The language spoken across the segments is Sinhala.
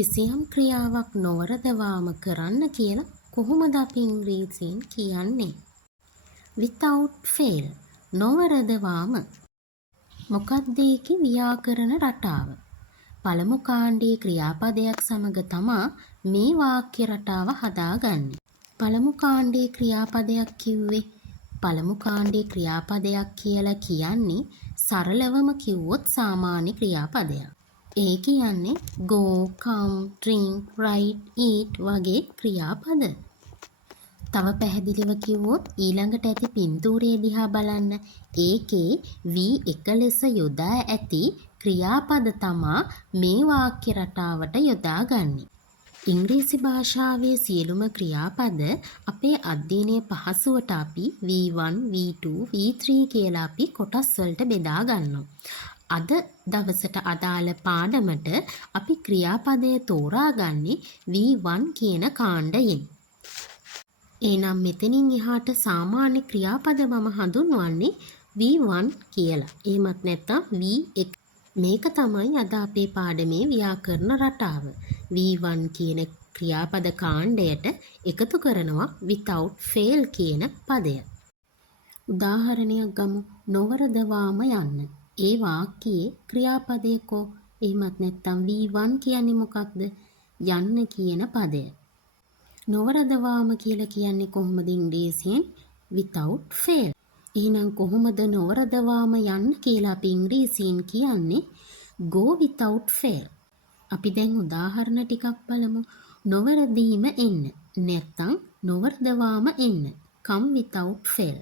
කිසියම් ක්‍රියාවක් නොවරදවාම කරන්න කියලා කොහොමද අපි ඉංග්‍රීසියෙන් කියන්නේ? without fail නොවරදවාම. මොකක්ද ඒකේ ව්‍යාකරණ රටාව? පළමු කාණ්ඩයේ ක්‍රියාපදයක් සමග තමා මේ වාක්‍ය රටාව හදාගන්නේ. පළමු කාණ්ඩයේ ක්‍රියාපදයක් කිව්වේ පළමු කාණ්ඩයේ ක්‍රියාපදයක් කියලා කියන්නේ සරලවම කිව්වොත් සාමාන්‍ය ක්‍රියාපදයක්. ඒ කියන්නේ go, come, drink, write, eat වගේ ක්‍රියාපද. තව පැහැදිලිව කිව්වොත් ඊළඟට ඇති පින්තූරය දිහා බලන්න. ඒකේ වී එක ලෙස යොදා ඇති ක්‍රියාපද තමා මේ වාක්‍ය රටාවට යොදාගන්නේ. ඉංග්‍රීසි භාෂාවේ සියලුම ක්‍රියාපද අපේ අධ්‍යයනය පහසුවට අපි V1, V2, V3 කියලා අපි කොටස් වලට බෙදා ගන්නවා. අද දවසට අදාළ පාඩමට අපි ක්‍රියාපදය තෝරාගන්නේ V1 කියන කාණ්ඩයෙන්. එහෙනම් මෙතනින් එහාට සාමාන්‍ය ක්‍රියාපද මම හඳුන්වන්නේ V1 කියලා. එහෙමත් නැත්නම් V1. මේක තමයි අද අපේ පාඩමේ ව්‍යාකරණ රටාව. V1 කියන ක්‍රියාපද කාණ්ඩයට එකතු කරනවා without fail කියන පදය. උදාහරණයක් ගමු. නොවරදවාම යන්න. ඒ වාක්‍යයේ ක්‍රියාපදයකෝ එහෙමත් නැත්නම් V1 කියන්නේ මොකක්ද? යන්න කියන පදය. නොවරදවාම කියලා කියන්නේ කොහොමද ඉංග්‍රීසියෙන්? without fail. එහෙනම් කොහොමද නොවරදවාම යන්න කියලා අපි ඉංග්‍රීසියෙන් කියන්නේ? go without fail. අපි දැන් උදාහරණ ටිකක් බලමු. නොවරදීම එන්න. නැත්නම් නොවරදවාම එන්න. come without fail.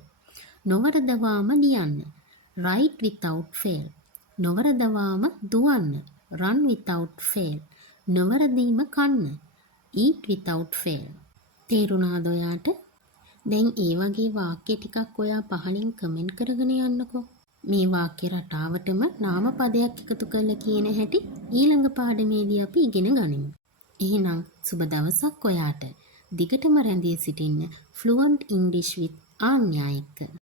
නොවරදවාම ලියන්න. write without fail. නොවරදවාම දුවන්න. run without fail. නොවරදීම කන්න. eat without fail. තේරුණාද ඔයාට? දැන් ඒ වගේ වාක්‍ය ටිකක් ඔයා පහලින් කමෙන්ට් කරගෙන යන්නකෝ. මේ වාක්‍ය රටාවටම නාමපදයක් එකතු කරලා කියන හැටි ඊළඟ පාඩමේදී අපි ඉගෙන ගනිමු. එහෙනම් සුබ දවසක් ඔයාට. දිගටම රැඳී සිටින්න Fluent English with ආන්‍යා එක්ක.